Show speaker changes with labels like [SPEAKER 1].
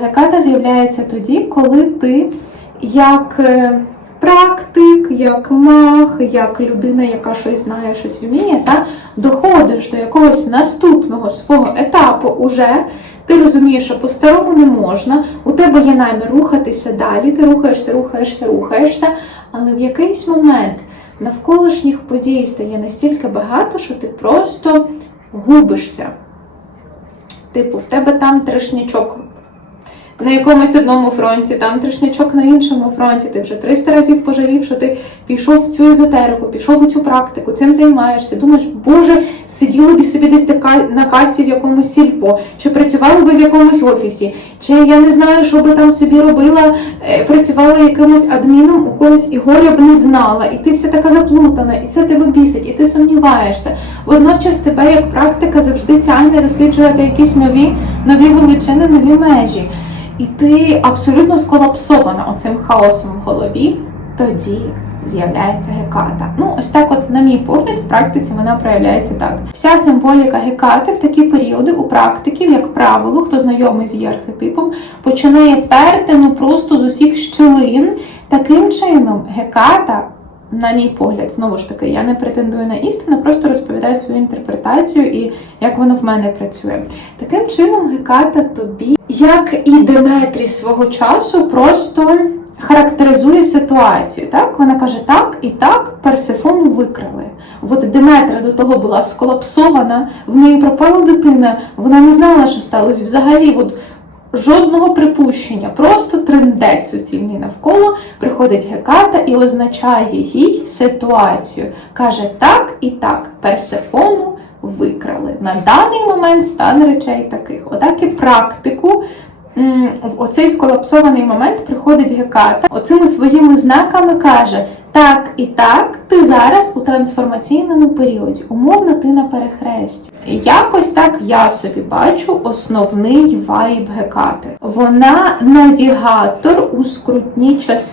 [SPEAKER 1] Геката з'являється тоді, коли ти як е, практик, як маг, як людина, яка щось знає, щось вміє, та доходиш до якогось наступного свого етапу уже. Ти розумієш, що по-старому не можна, у тебе є намір рухатися далі, ти рухаєшся, рухаєшся, рухаєшся, але в якийсь момент навколишніх подій стає настільки багато, що ти просто губишся. Типу, в тебе там трешнячок на якомусь одному фронті, там трешнячок на іншому фронті. Ти вже 300 разів пожалів, що ти пішов в цю езотерику, пішов у цю практику, цим займаєшся. Думаєш, боже, сиділи б собі десь на касі в якомусь сільпо, чи працювали би в якомусь офісі, чи я не знаю, що би там собі робила, е, працювала якимось адміном у когось і горя б не знала, і ти вся така заплутана, і все тебе бісить, і ти сумніваєшся. Водночас тебе як практика завжди тягне досліджувати якісь нові, нові величини, нові межі. І ти абсолютно сколапсована оцим хаосом в голові, тоді з'являється геката. Ну, ось так, от, на мій погляд, в практиці вона проявляється так. Вся символіка гекати в такі періоди у практиків, як правило, хто знайомий з її архетипом, починає перти ну просто з усіх щілин. Таким чином, геката. На мій погляд, знову ж таки, я не претендую на істину, просто розповідаю свою інтерпретацію і як воно в мене працює. Таким чином, Геката тобі, як і Деметрі свого часу, просто характеризує ситуацію. Так? Вона каже, так і так Персифону викрали. От Деметра до того була сколапсована, в неї пропала дитина, вона не знала, що сталося взагалі. От Жодного припущення, просто трендець суцільний навколо приходить Геката і означає їй ситуацію. Каже так і так, Персефону викрали. На даний момент стан речей таких. Отак і практику. В оцей сколапсований момент приходить Геката, оцими своїми знаками каже: так і так, ти зараз у трансформаційному періоді, умовно, ти на перехресті. Якось так я собі бачу основний вайб Гекати. Вона навігатор у скрутні часи.